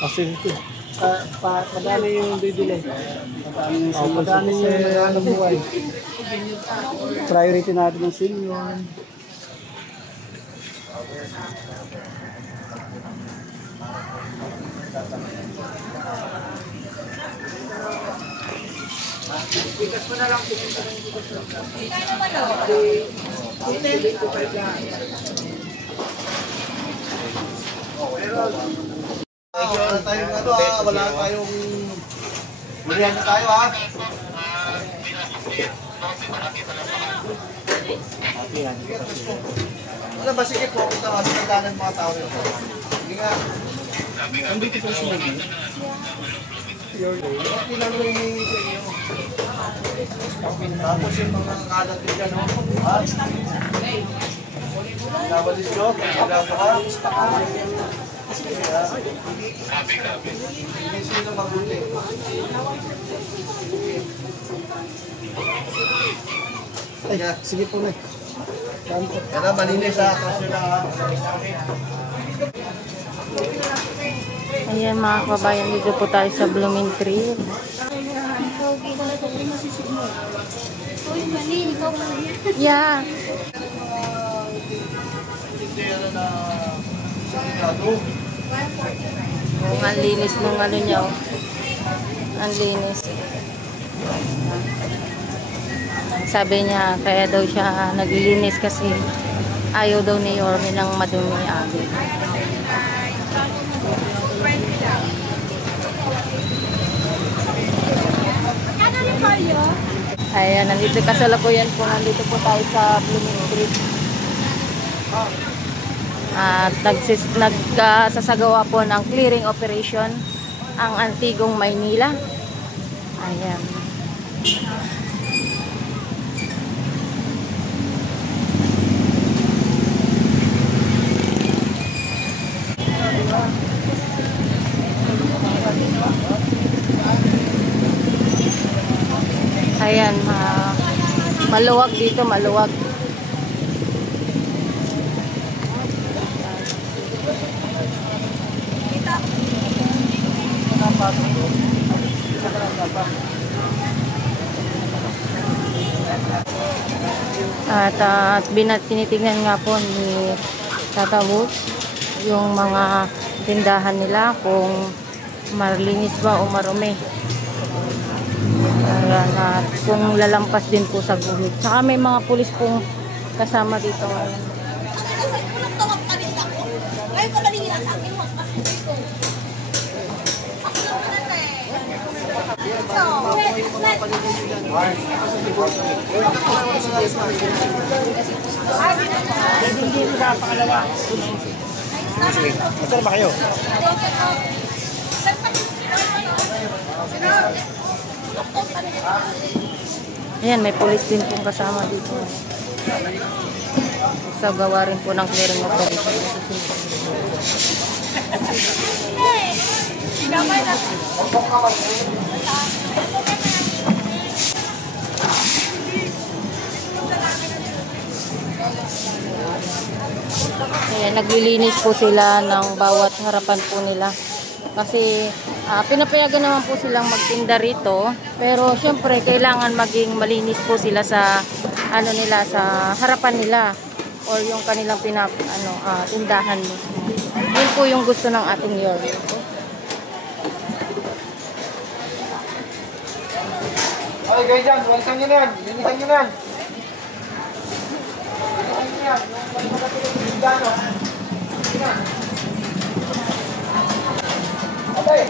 Kasi ito. Padami yung bibili. Padami yung buhay. Priority natin ng senior. Bigas mo na lang. Wala tayong murihan na tayo ha. Ano ba sige po kung sinagdanan mga tao rin po. Hindi nga. Nandito po sa mga. Hindi lang rin hihingi sa inyo. Tapos yung mga kalat din dyan ho. Ha? Nabalis nyo? Nagagawa ka? Hindi sino mabuti. Ay, sige po na. Kaya malinis ha. Ayan mga kabayan, dito po tayo sa Blooming Tree. Yeah. Ang linis nung ano niya, oh. Ang linis. Sabi niya, kaya daw siya naglilinis kasi ayaw daw ni Yorme ng madumi abi. Ayan, nandito kasalukuyan po. Nandito po tayo sa Blooming Tree. At nagsasagawa po ng clearing operation ang Antigong Maynila. Ayan. Ayan, maluwag dito, maluwag. At tinitingnan nga po ni Tata Woods yung mga tindahan nila kung malinis ba o marumi. At kung lalampas din po sa guhit. Saka may mga pulis pong kasama dito ngayon. Masal ba kayo? Ayan, may pulis din pong kasama dito. Sa gawa rin po ng clearing operation. Ayan, naglilinis po sila ng bawat harapan po nila. Kasi pinapayagan naman po silang magtinda rito, pero syempre kailangan maging malinis po sila sa ano nila, sa harapan nila or yung kanilang tindahan. Yun po yung gusto ng ating Yorme. Ay, guys dyan, walisan nyo na yan. Linisan nyo na yan. Okay.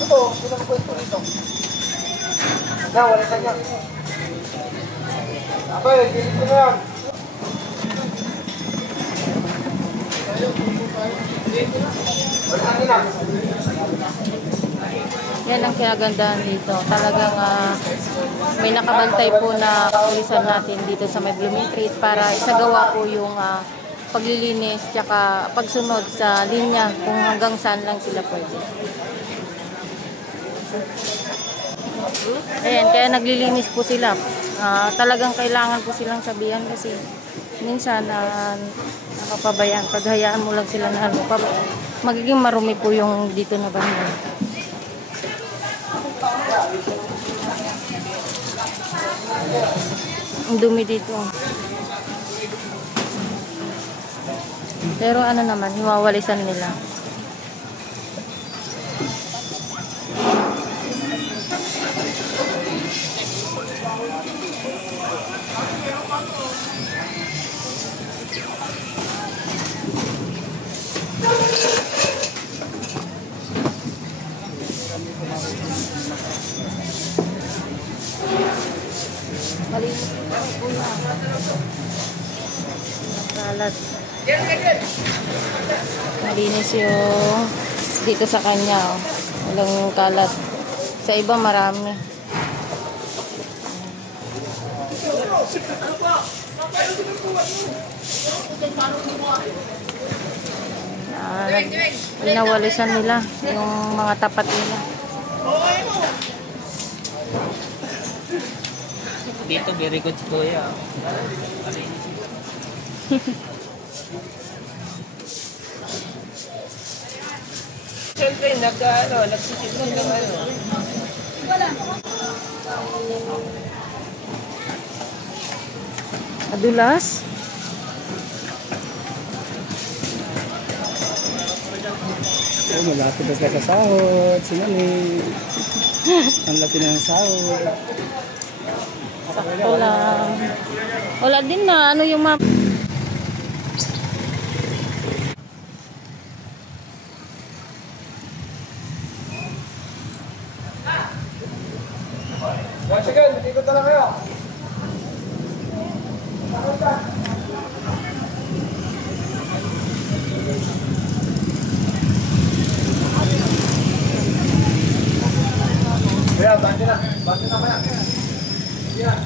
Ito, pinag-kwento nito. Na, walisan niya. Okay, dito na yan. Walisan niya. Yan ang kinagandahan dito. Talagang may nakabantay po na kapulisan natin dito sa may Blooming Tree para isagawa po yung paglilinis tsaka pagsunod sa linya kung hanggang saan lang sila pwede. Ayan, kaya naglilinis po sila. Talagang kailangan po silang sabihan kasi minsan nakapabayaan. Paghayaan mo lang sila na magiging marumi po yung dito na banda. Ang dumi dito. Pero ano naman, hiwawalisan nila. Malinis po na. Kalat. Malinis yung dito sa kanya. Oh. Walang kalat. Sa iba marami. Pinawalisan nila yung mga tapat nila. Dito, very good si Kuya. Siyempre, nagsisimula ng ano. Adulas? Oh, malapit na sa sahod. Sinali. Ang laki ng sahod. Sakto lang. Wala din na. Ano yung map? Sige, ikot na lang kayo. Kaya, bante na kaya. Yeah.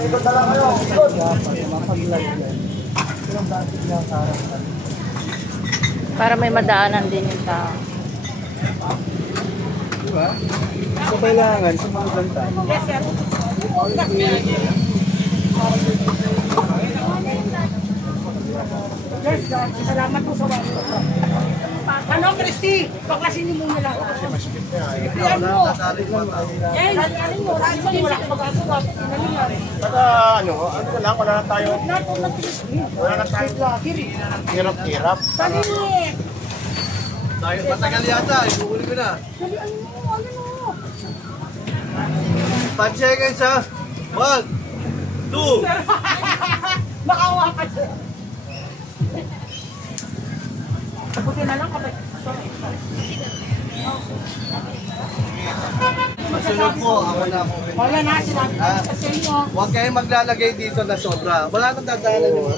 Ikot na lang kayo. Ikot. Para may madaanan din yung tao. Diba? So, kailangan sumunod lang tayo. Yes, sir. Yes, sir. Salamat po sa wala. Ano, Christy? Paklasin niyo muna lang. Iyan mo. Yan, alin mo. Alin mo. Wala ka mag-asuwa. Baka ano na lang, wala na tayo. Wala na tayo. Hirap-hirap. Dali. Tayo matagal yata, ibuhuli ko na. Dali, alin mo. 5 seconds ha. 1, 2. Makawa ka, sir. Buti na lang kapag. Masunod po, ako na po. Wala na, sinabi ko sa inyo. Huwag kayong maglalagay dito na sobra. Wala nang dadaanan yung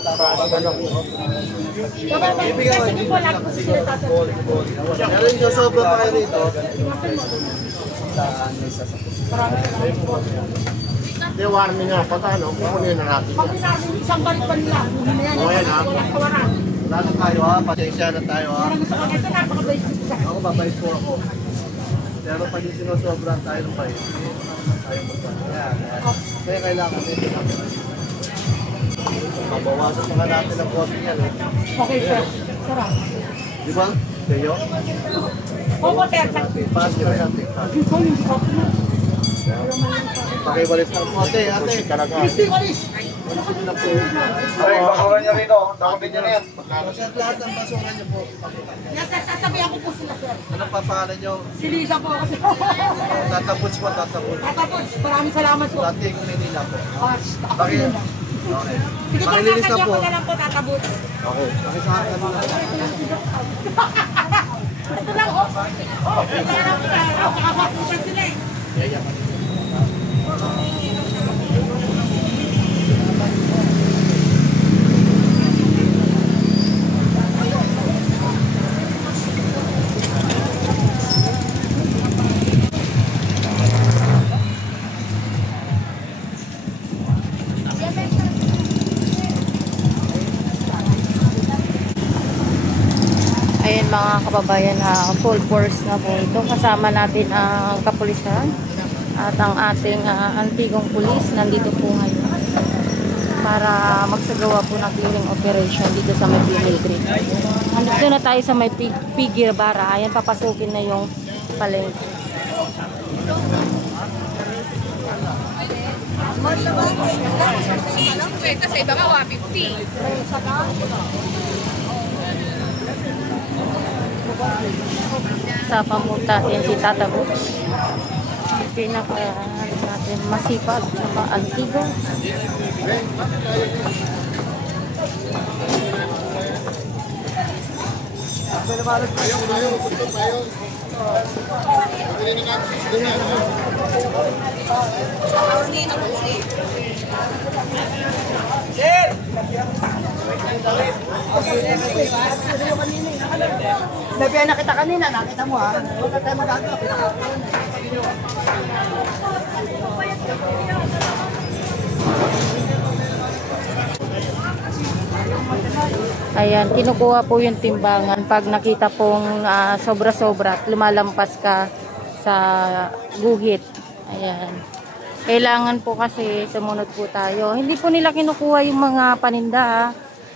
ibigay ko. Sige po, lahat po sila sasabihin. Pero yung sobra pa kayo rito. Hindi, warning nga. Pagka kukunin na natin Pag natin isang balik pa nila, hindi na yan. Oo, yan, ha? Walang kawaran. Wala na tayo ha, pasensya na tayo ha. Parang gusto ko kasi napaka-bait ko sa Ako babait po ako. Pero pag yung sinusobra tayo ng bait, tayo magpapaya. Kaya kailangan dito natin. Mabawasan pa natin ang coffee niyan eh. Okay, sir. Sarap. Di ba? Kayo? Opo, sir. Pass nyo yan. Pakiwalis ng ate, ate. Christy, walis. Ay, bakawan nyo rito. Takapin nyo rin. Lahat ng basuran nyo po. Yes, sir. Sasabihan ko po sila, sir. Anong papahalan nyo? Si Lisa po kasi. Tatapos po, tatapos. Tapos, maraming salamat po. Dati ko nila po. Bakit? Okay. Sige po, Pakilinis na sasadya po. ko na lang po tatabot. Okay. Pakisaan mo na. Ito lang, oh. Oh, ito lang po. Nakakapusan sila eh. mga kababayan, full force na po ito. Kasama natin ang kapulisan at ang ating antigong pulis nandito po ngayon para magsagawa po ng clearing operation dito sa may Pimil Creek. Nandito na tayo sa may Pigir Bara. Ayan, papasukin na yung palengke. Kasi iba ka 150. Sa pamutatin si Tata Books. Pinaka natin masipag sa antigo. Nabiyan na kita kanina, nakita mo ha. Wala tayo magagawa. Ayan, kinukuha po yung timbangan pag nakita pong sobra-sobra at lumalampas ka sa guhit. Ayan. Kailangan po kasi sumunod po tayo. Hindi po nila kinukuha yung mga paninda ha.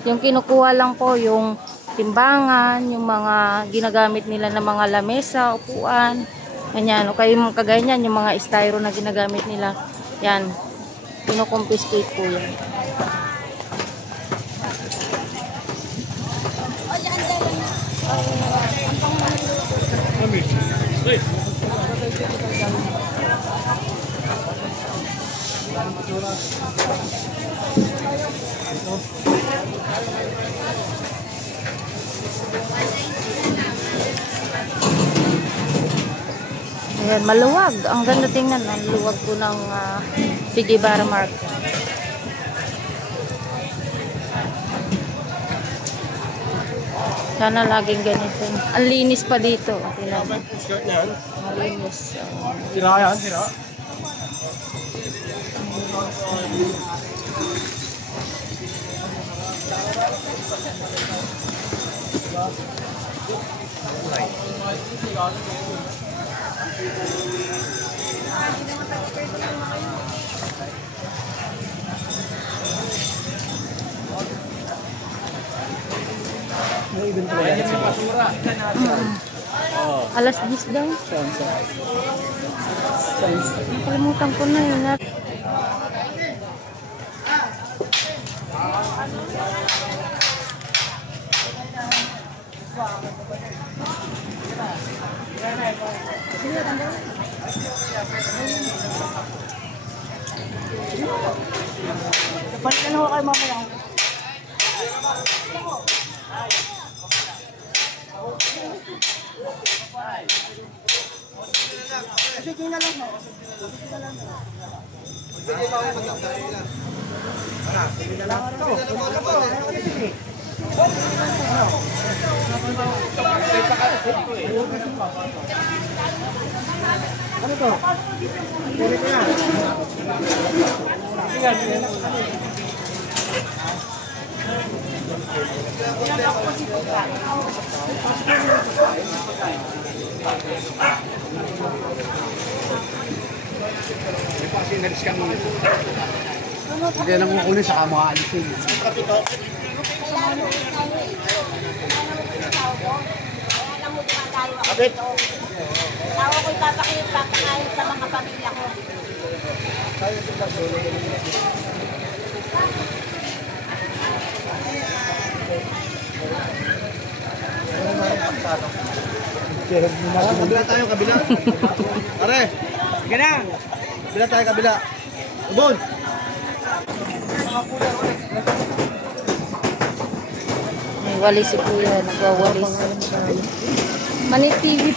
Yung kinukuha lang po yung timbangan, yung mga ginagamit nila na mga lamesa, upuan. Ganyan. O kayo kagaya niyan, yung mga styro na ginagamit nila. Yan. Kinukompiskate po yan. Ayan, maluwag. Ang ganda tingnan. Ang luwag po ng Pigir Bara Market. Sana laging ganito. Ang linis pa dito. Malinis. Sira yan, sira. Alas 10 daw. Nakalimutan ko na yun. Balikan ho kayo mamaya. Sige na lang. Ano to? Dili ko na. Hindi na mo kunin sa mga alisin. Kapit. Tawa ko ipapakain sa mga pamilya ko. Kabila tayo, kabila. Pare, sige na. Kabila tayo, kabila. Ubon. Walis si Kuya. Nagwawalis. Manit TV.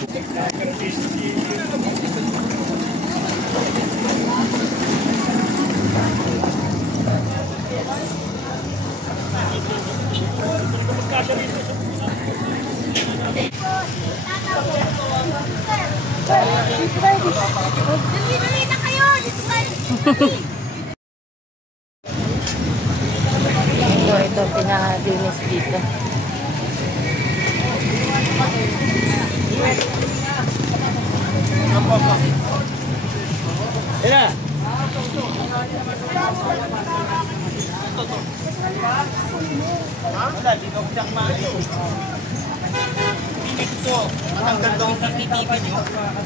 Dali na kayo! Dito kayo! Ito pinadinis dito. Wala, di ko siyang maayos. Pinig ko, matanggal daw yung CCTV nyo. Mga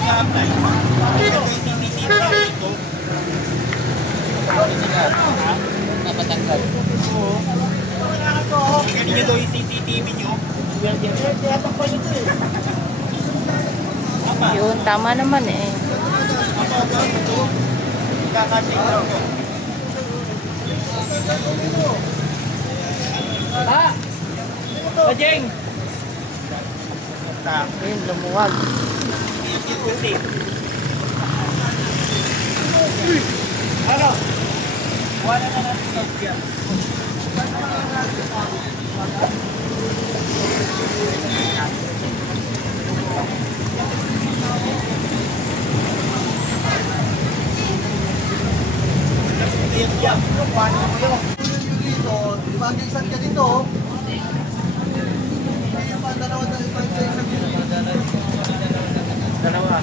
nag-a-apply. Matanggal daw yung CCTV dito. Napatanggal. Oo. Ganyan nyo daw yung CCTV nyo. Yun, tama naman eh. Kakasing daw ko. Bajeng! Ayun, lumuwag. Ano? Wala na natin sa ugyat. Dito, mag-isang ka dito. Hindi yung dalawa sa isang dito. Dalawa.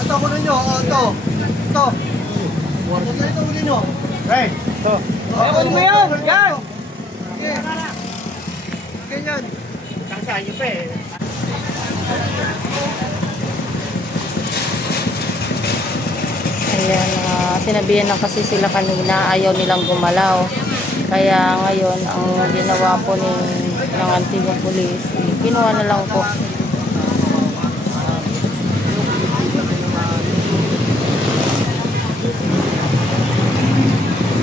Ito, kunin nyo. Ito. Ito. Ito, kunin nyo. Right. Ito. Kunin mo yun. Yan. Okay. Ganyan. Saan nyo pa eh. Ayan, sinabihan lang kasi sila kanina, ayaw nilang gumalaw. Kaya ngayon, ang ginawa po ng antigong pulis, kinuha na lang po.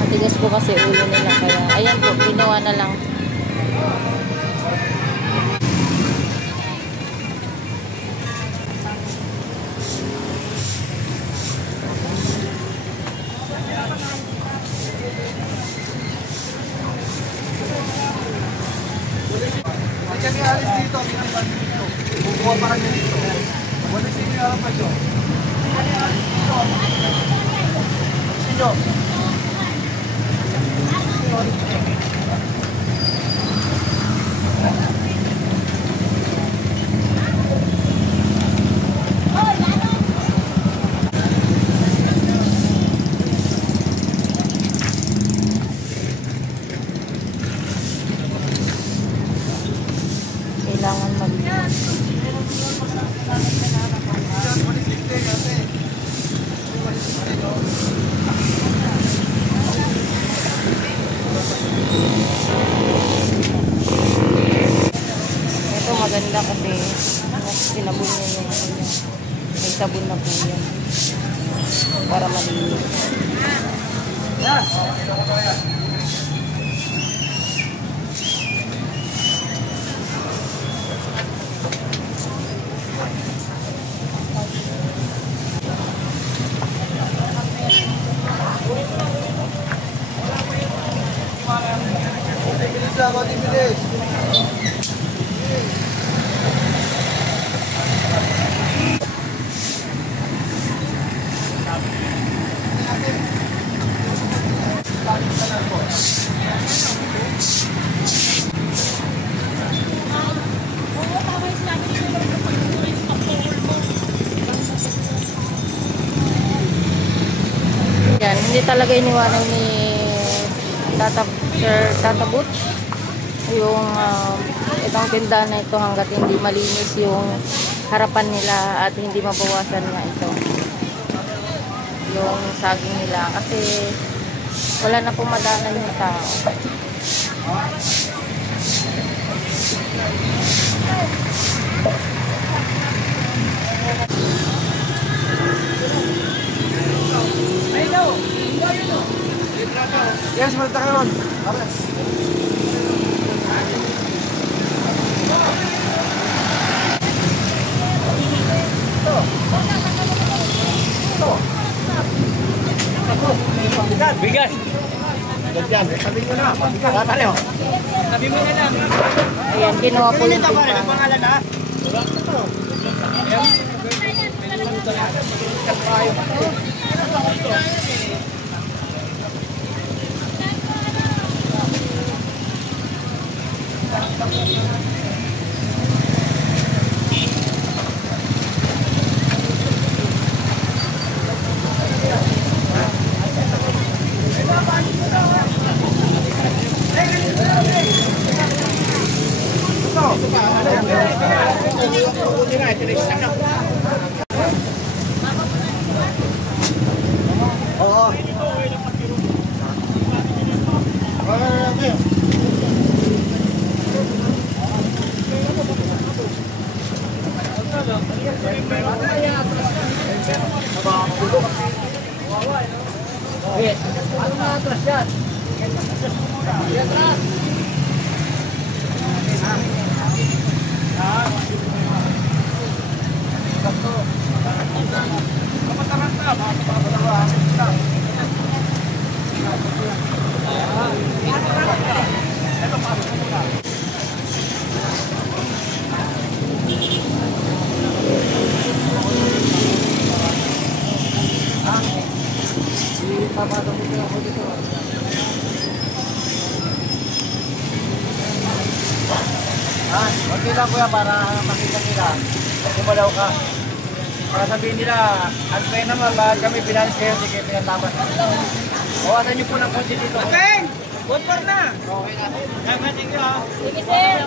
Matigas po kasi ulo nila, kaya ayan po, kinuha na lang. Kaya may alis dito. Bukuha pa kanya dito. Wala sino yung harapan nyo. Sino? Kailangan ito maganda kasi sinabon niya yung ano niya. May sabon na po yan. Para malinis. Bilis lang, konti bilis. Yan, hindi talaga iniwanan ni Sir Tata Butch yung itong tindahan na ito hanggat hindi malinis yung harapan nila at hindi mabawasan nga ito yung saging nila kasi wala na pong madanan yung tao. Yes, magta ka ron. Bigas! Yan, sabi ko na. Tatali ho. Sabi mo na lang. Ayan, kinuha po yung Ito pa rin, tindahan. pangalan na. Ano nga atras yan? Atras! Okay lang kuya para makita nila. Gumalaw ka. Para sabihin nila, unfair naman, bakit kami pinalis kayo, hindi kayo pinatamas. Bawasan niyo po ng konti dito. Okay! Good for na! Okay na. Thank you. Sige, sir.